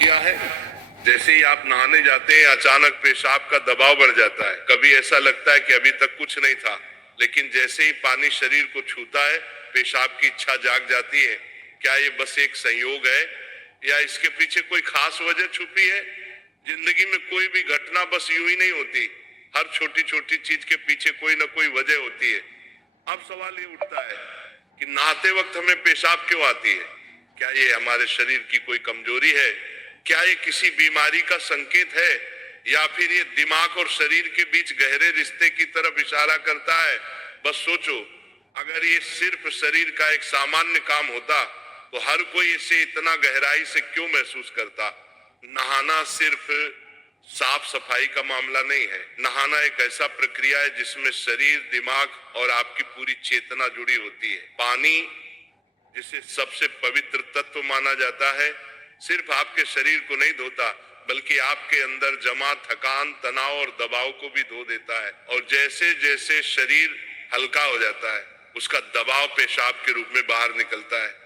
किया है? जैसे ही आप नहाने जाते हैं अचानक पेशाब का दबाव बढ़ जाता है। कभी ऐसा लगता है कि अभी तक कुछ नहीं था, लेकिन जैसे ही पानी शरीर को छूता है पेशाब की इच्छा जाग जाती है। क्या ये बस एक संयोग है या इसके पीछे कोई खास वजह छुपी है? जिंदगी में कोई भी घटना बस यूं ही नहीं होती, हर छोटी छोटी चीज के पीछे कोई ना कोई वजह होती है। अब सवाल ये उठता है कि नहाते वक्त हमें पेशाब क्यों आती है? क्या ये हमारे शरीर की कोई कमजोरी है? क्या ये किसी बीमारी का संकेत है या फिर ये दिमाग और शरीर के बीच गहरे रिश्ते की तरफ इशारा करता है? बस सोचो, अगर ये सिर्फ शरीर का एक सामान्य काम होता तो हर कोई इसे इतना गहराई से क्यों महसूस करता? नहाना सिर्फ साफ सफाई का मामला नहीं है। नहाना एक ऐसा प्रक्रिया है जिसमें शरीर, दिमाग और आपकी पूरी चेतना जुड़ी होती है। पानी, जिसे सबसे पवित्र तत्व माना जाता है, सिर्फ आपके शरीर को नहीं धोता बल्कि आपके अंदर जमा थकान, तनाव और दबाव को भी धो देता है। और जैसे जैसे शरीर हल्का हो जाता है उसका दबाव पेशाब के रूप में बाहर निकलता है।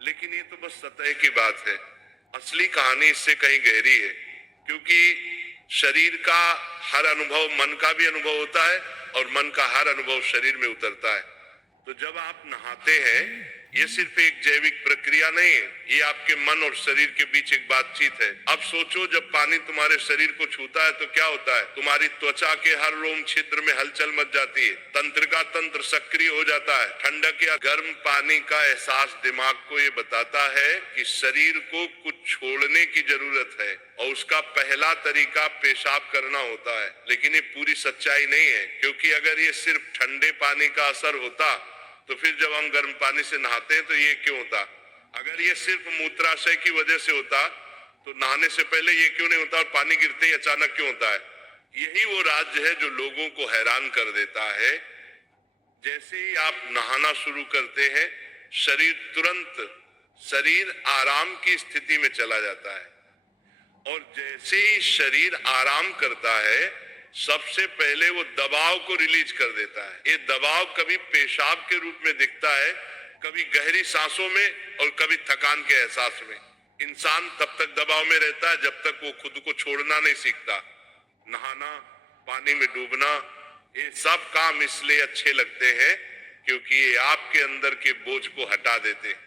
लेकिन ये तो बस सतह की बात है। असली कहानी इससे कहीं गहरी है, क्योंकि शरीर का हर अनुभव मन का भी अनुभव होता है और मन का हर अनुभव शरीर में उतरता है। तो जब आप नहाते हैं ये सिर्फ एक जैविक प्रक्रिया नहीं है, ये आपके मन और शरीर के बीच एक बातचीत है। अब सोचो, जब पानी तुम्हारे शरीर को छूता है तो क्या होता है? तुम्हारी त्वचा के हर रोम छिद्र में हलचल मच जाती है, तंत्र का तंत्र सक्रिय हो जाता है। ठंडक या गर्म पानी का एहसास दिमाग को ये बताता है कि शरीर को कुछ छोड़ने की जरूरत है और उसका पहला तरीका पेशाब करना होता है। लेकिन ये पूरी सच्चाई नहीं है, क्योंकि अगर ये सिर्फ ठंडे पानी का असर होता तो फिर जब हम गर्म पानी से नहाते हैं तो ये क्यों होता? अगर ये सिर्फ मूत्राशय की वजह से होता तो नहाने से पहले ये क्यों नहीं होता और पानी गिरते ही अचानक क्यों होता है? यही वो राज्य है जो लोगों को हैरान कर देता है। जैसे ही आप नहाना शुरू करते हैं शरीर आराम की स्थिति में चला जाता है और जैसे ही शरीर आराम करता है सबसे पहले वो दबाव को रिलीज कर देता है। ये दबाव कभी पेशाब के रूप में दिखता है, कभी गहरी सांसों में और कभी थकान के एहसास में। इंसान तब तक दबाव में रहता है जब तक वो खुद को छोड़ना नहीं सीखता। नहाना, पानी में डूबना, ये सब काम इसलिए अच्छे लगते हैं क्योंकि ये आपके अंदर के बोझ को हटा देते हैं।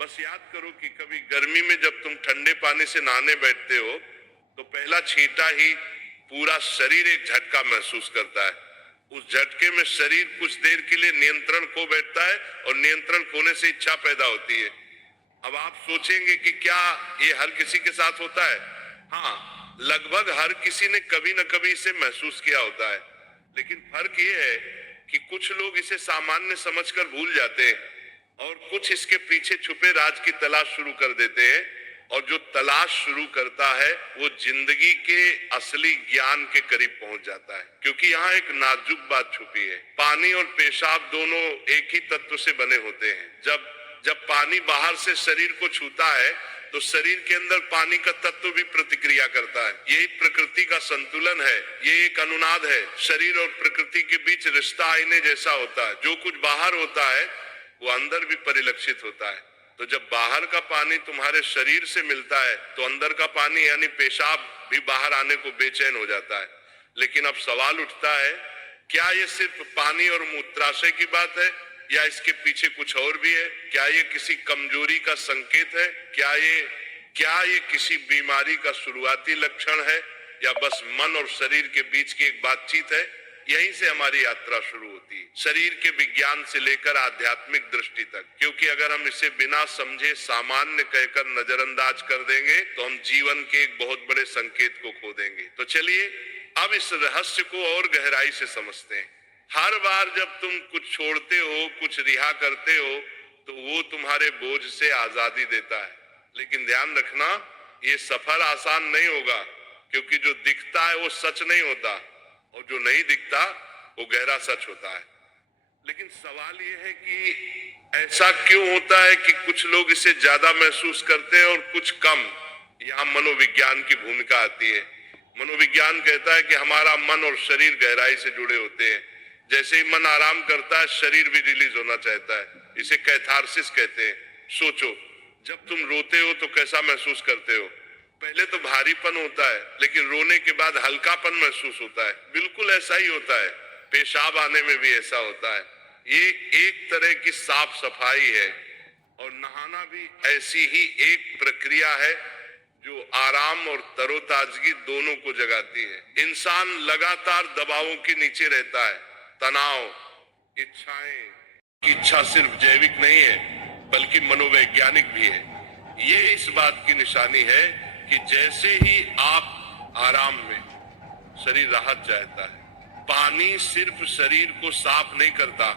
बस याद करो कि कभी गर्मी में जब तुम ठंडे पानी से नहाने बैठते हो तो पहला छींटा ही पूरा शरीर एक झटका महसूस करता है। उस झटके में शरीर कुछ देर के लिए नियंत्रण खो बैठता है और नियंत्रण खोने से इच्छा पैदा होती है। अब आप सोचेंगे कि क्या ये हर किसी के साथ होता है? हाँ, लगभग हर किसी ने कभी न कभी इसे महसूस किया होता है। लेकिन फर्क ये है कि कुछ लोग इसे सामान्य समझकर भूल जाते हैं और कुछ इसके पीछे छुपे राज की तलाश शुरू कर देते हैं। और जो तलाश शुरू करता है वो जिंदगी के असली ज्ञान के करीब पहुंच जाता है, क्योंकि यहाँ एक नाजुक बात छुपी है। पानी और पेशाब दोनों एक ही तत्व से बने होते हैं। जब पानी बाहर से शरीर को छूता है तो शरीर के अंदर पानी का तत्व भी प्रतिक्रिया करता है। यही प्रकृति का संतुलन है, ये एक अनुनाद है। शरीर और प्रकृति के बीच रिश्ता आईने जैसा होता है। जो कुछ बाहर होता है वो अंदर भी परिलक्षित होता है। तो जब बाहर का पानी तुम्हारे शरीर से मिलता है तो अंदर का पानी यानी पेशाब भी बाहर आने को बेचैन हो जाता है। लेकिन अब सवाल उठता है, क्या ये सिर्फ पानी और मूत्राशय की बात है या इसके पीछे कुछ और भी है? क्या ये किसी कमजोरी का संकेत है? क्या ये किसी बीमारी का शुरुआती लक्षण है या बस मन और शरीर के बीच की एक बातचीत है? यहीं से हमारी यात्रा शुरू होती है, शरीर के विज्ञान से लेकर आध्यात्मिक दृष्टि तक। क्योंकि अगर हम इसे बिना समझे सामान्य कहकर नजरअंदाज कर देंगे तो हम जीवन के एक बहुत बड़े संकेत को खो देंगे। तो चलिए अब इस रहस्य को और गहराई से समझते हैं। हर बार जब तुम कुछ छोड़ते हो, कुछ रिहा करते हो तो वो तुम्हारे बोझ से आजादी देता है। लेकिन ध्यान रखना, ये सफर आसान नहीं होगा, क्योंकि जो दिखता है वो सच नहीं होता और जो नहीं दिखता वो गहरा सच होता है। लेकिन सवाल ये है कि ऐसा क्यों होता है कि कुछ लोग इसे ज्यादा महसूस करते हैं और कुछ कम? यहाँ मनोविज्ञान की भूमिका आती है। मनोविज्ञान कहता है कि हमारा मन और शरीर गहराई से जुड़े होते हैं। जैसे ही मन आराम करता है शरीर भी रिलीज होना चाहता है। इसे कैथारसिस कहते हैं। सोचो, जब तुम रोते हो तो कैसा महसूस करते हो? पहले तो भारीपन होता है, लेकिन रोने के बाद हल्कापन महसूस होता है। बिल्कुल ऐसा ही होता है, पेशाब आने में भी ऐसा होता है। ये एक तरह की साफ सफाई है, और नहाना भी ऐसी ही एक प्रक्रिया है जो आराम और तरोताजगी दोनों को जगाती है। इंसान लगातार दबावों के नीचे रहता है, तनाव, इच्छाएं की इच्छा सिर्फ जैविक नहीं है बल्कि मनोवैज्ञानिक भी है। ये इस बात की निशानी है कि जैसे ही आप आराम में, शरीर राहत चाहता है। पानी सिर्फ शरीर को साफ नहीं करता,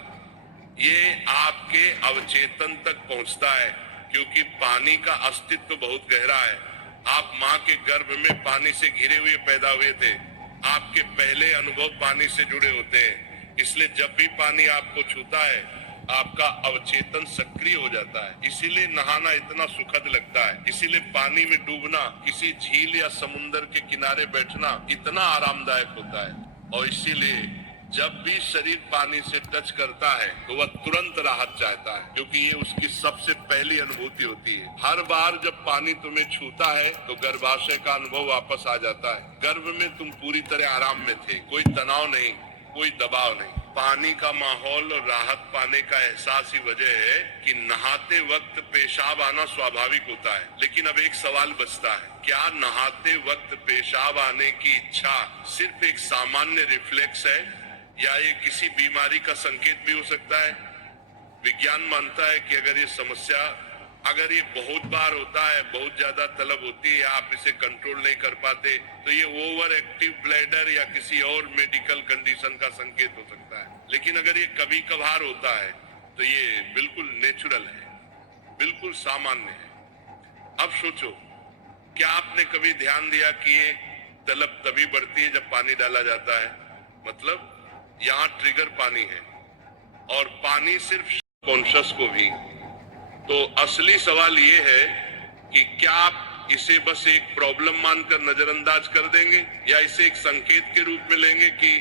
ये आपके अवचेतन तक पहुंचता है, क्योंकि पानी का अस्तित्व बहुत गहरा है। आप माँ के गर्भ में पानी से घिरे हुए पैदा हुए थे। आपके पहले अनुभव पानी से जुड़े होते हैं, इसलिए जब भी पानी आपको छूता है आपका अवचेतन सक्रिय हो जाता है। इसीलिए नहाना इतना सुखद लगता है, इसीलिए पानी में डूबना, किसी झील या समुंदर के किनारे बैठना इतना आरामदायक होता है। और इसीलिए जब भी शरीर पानी से टच करता है तो वह तुरंत राहत चाहता है, क्योंकि ये उसकी सबसे पहली अनुभूति होती है। हर बार जब पानी तुम्हें छूता है तो गर्भाशय का अनुभव वापस आ जाता है। गर्भ में तुम पूरी तरह आराम में थे, कोई तनाव नहीं, कोई दबाव नहीं। पानी का माहौल और राहत पाने का एहसास ही वजह है कि नहाते वक्त पेशाब आना स्वाभाविक होता है। लेकिन अब एक सवाल बचता है, क्या नहाते वक्त पेशाब आने की इच्छा सिर्फ एक सामान्य रिफ्लेक्स है या ये किसी बीमारी का संकेत भी हो सकता है? विज्ञान मानता है कि अगर ये बहुत बार होता है, बहुत ज्यादा तलब होती है, आप इसे कंट्रोल नहीं कर पाते, तो ये ओवर एक्टिव ब्लैडर या किसी और मेडिकल कंडीशन का संकेत हो सकता है। लेकिन अगर ये कभी कभार होता है तो ये बिल्कुल नेचुरल है, बिल्कुल सामान्य है। अब सोचो, क्या आपने कभी ध्यान दिया कि ये तलब तभी बढ़ती है जब पानी डाला जाता है? मतलब यहाँ ट्रिगर पानी है, और पानी सिर्फ कॉन्शियस को भी। तो असली सवाल ये है कि क्या आप इसे बस एक प्रॉब्लम मानकर नजरअंदाज कर देंगे, या इसे एक संकेत के रूप में लेंगे कि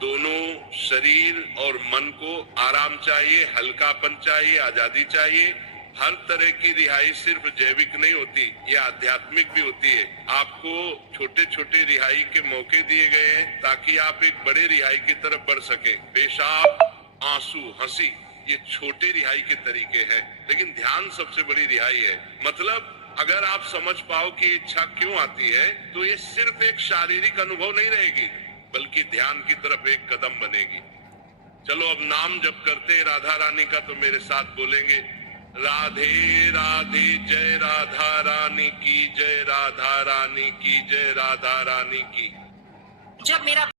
दोनों शरीर और मन को आराम चाहिए, हल्कापन चाहिए, आजादी चाहिए। हर तरह की रिहाई सिर्फ जैविक नहीं होती, ये आध्यात्मिक भी होती है। आपको छोटे छोटे रिहाई के मौके दिए गए हैं ताकि आप एक बड़े रिहाई की तरफ बढ़ सके। पेशाब, आंसू, हंसी, ये छोटे रिहाई के तरीके हैं, लेकिन ध्यान सबसे बड़ी रिहाई है। मतलब अगर आप समझ पाओ कि इच्छा क्यों आती है, तो ये सिर्फ एक शारीरिक अनुभव नहीं रहेगी, बल्कि ध्यान की तरफ एक कदम बनेगी। चलो अब नाम जप करते राधा रानी का, तो मेरे साथ बोलेंगे, राधे राधे, जय राधा रानी की जय, राधा रानी की जय, राधा रानी की। जब मेरा